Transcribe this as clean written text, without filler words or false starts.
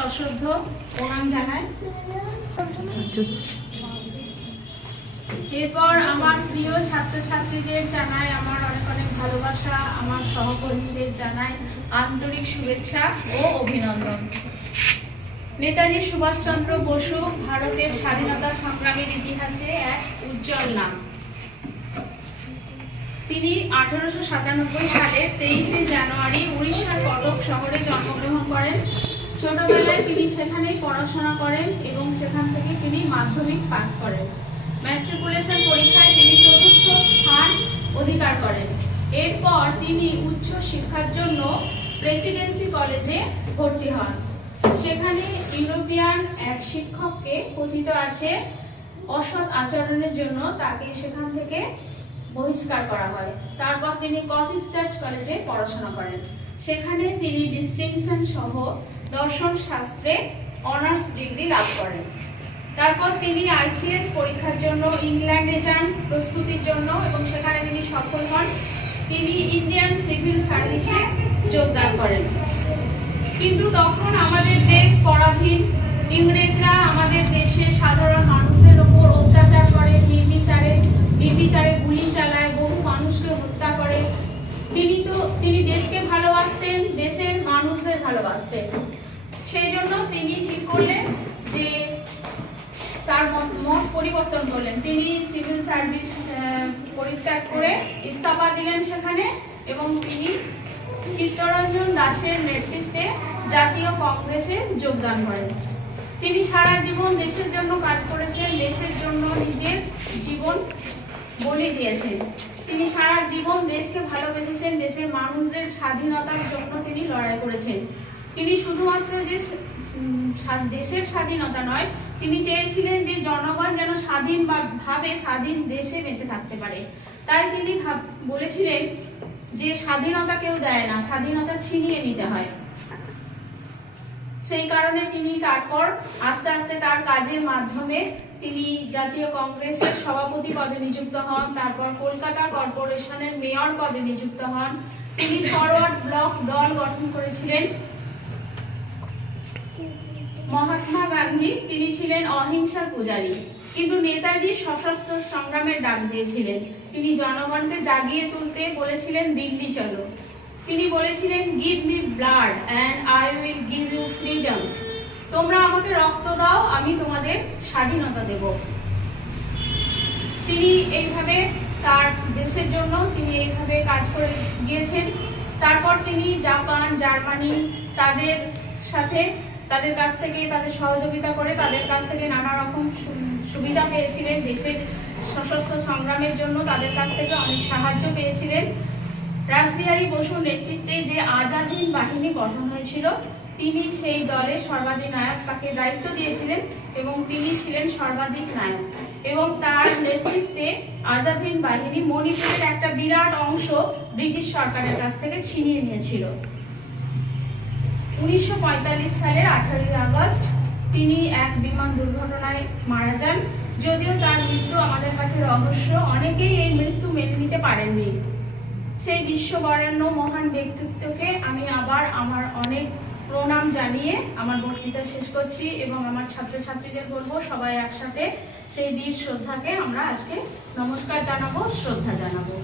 সশ্রদ্ধ প্রণাম জানাই। এরপর আমার প্রিয় ছাত্রছাত্রীদের জানাই আমার অনেক অনেক ভালোবাসা, আমার সহকর্মীদের জানাই আন্তরিক শুভেচ্ছা ও অভিনন্দন। নেতাজি সুভাষচন্দ্র বসু ভারতের স্বাধীনতা সংগ্রামের ইতিহাসে এক উজ্জ্বল নাম। তিনি 1897 সালে 23 জানুয়ারি উড়িষ্যার কটক শহরে জন্মগ্রহণ করেন। ছোটবেলায় তিনি সেখানেই পড়াশোনা করেন এবং সেখান থেকে তিনি মাধ্যমিক পাস করেন। ম্যাট্রিকুলেশন পরীক্ষায় তিনি চতুর্থ স্থান অধিকার করেন। এরপর তিনি উচ্চ শিক্ষার জন্য প্রেসিডেন্সি কলেজে ভর্তি হন। সেখানে ইউরোপিয়ান এক শিক্ষককে কথিত আছে অসৎ আচরণের জন্য তাকে সেখান থেকে বহিষ্কার করা হয়। তারপর তিনি কফিস চার্চ কলেজে পড়াশোনা করেন। সেখানে তিনি ডিস্টিংশন সহ দর্শন শাস্ত্রে অনার্স ডিগ্রি লাভ করেন। তারপর তিনি আইসিএস পরীক্ষার জন্য ইংল্যান্ডে যান প্রস্তুতির জন্য এবং সেখানে তিনি সফল হন। তিনি ইন্ডিয়ান সিভিল সার্ভিসে যোগদান করেন। কিন্তু তখন আমাদের দেশ পরাধীন, ইংরেজরা আমাদের দেশে সাধারণ মানুষদের উপর অত্যাচার করে, নির্বিচারে গুলি চালায়, বহু মানুষকে হত্যা করে। তিনি দেশকে ভালোবাসতেন, দেশের মানুষদের ভালোবাসতেন। সেই জন্য তিনি ঠিক করলেন যে তার মত পরিবর্তন করলেন। তিনি সিভিল সার্ভিস পরিত্যাগ করে ইস্তফা দিলেন সেখানে এবং তিনি চিত্তরঞ্জন দাসের নেতৃত্বে জাতীয় কংগ্রেসে যোগদান করেন। তিনি সারা জীবন দেশের জন্য কাজ করেছেন, দেশের জন্য নিজের জীবন বলি দিয়েছেন। তিনি সারা জীবন দেশকে ভালোবেসেছেন, দেশের মানুষদের স্বাধীনতার জন্য তিনি লড়াই করেছেন। তিনি শুধুমাত্র যে দেশের স্বাধীনতা নয়, তিনি চেয়েছিলেন যে জনগণ যেন স্বাধীনভাবে স্বাধীন দেশে বেঁচে থাকতে পারে। তাই তিনি বলেছিলেন যে স্বাধীনতা কেউ দেয় না, স্বাধীনতা ছিনিয়ে নিতে হয়। সেই কারণে তিনি তারপর আস্তে আস্তে তার কাজের মাধ্যমে তিনি জাতীয় কংগ্রেসের সভাপতি পদে নিযুক্ত হন। তারপর কলকাতা কর্পোরেশনের মেয়র পদে নিযুক্ত হন। তিনি ফরওয়ার্ড ব্লক দল গঠন করেছিলেন। মহাত্মা গান্ধী তিনি ছিলেন অহিংসার পূজারী, কিন্তু নেতাজি সশস্ত্র সংগ্রামের ডাক দিয়েছিলেন। তিনি জনগণকে জাগিয়ে তুলতে বলেছিলেন দিল্লি চলো। তিনি বলেছিলেন give me blood and I will give you freedom. তোমরা আমাকে রক্ত দাও, আমি তোমাদের স্বাধীনতা দেব। তিনি এইভাবে তার দেশের জন্য তিনি এইভাবে কাজ করে গিয়েছেন। তারপর তিনি জাপান, জার্মানি তাদের কাছ থেকে তাদের সহযোগিতা করে তাদের কাছ থেকে নানা রকম সুবিধা পেয়েছিলেন। দেশের সশস্ত্র সংগ্রামের জন্য তাদের কাছ থেকে অনেক সাহায্য পেয়েছিলেন। রাসবিহারী বসুর নেতৃত্বে যে আজাদ হিন্দ বাহিনী গঠন হয়েছিল, তিনি সেই দলের সর্বাধিনায়ক, তাকে দায়িত্ব দিয়েছিলেন এবং তিনি ছিলেন সর্বাধিক নায়ক। এবং তার নেতৃত্বে আজাদ হিন্দ বাহিনী মণিপুরের একটা বিরাট অংশ ব্রিটিশ সরকারের কাছ থেকে ছিনিয়ে নিয়েছিল। 1945 সালের 18 আগস্ট তিনি এক বিমান দুর্ঘটনায় মারা যান। যদিও তার মৃত্যু আমাদের কাছে রহস্য, অনেকেই এই মৃত্যু মেনে নিতে পারেননি। সেই বিশ্ববরেণ্য মহান ব্যক্তিত্বকে আমি আবার আমার অনেক প্রণাম জানিয়ে আমার বক্তৃতা শেষ করছি এবং আমার ছাত্রছাত্রীদের বলবো সবাই একসাথে সেই বীর শ্রদ্ধাকে আমরা আজকে নমস্কার জানাবো, শ্রদ্ধা জানাবো।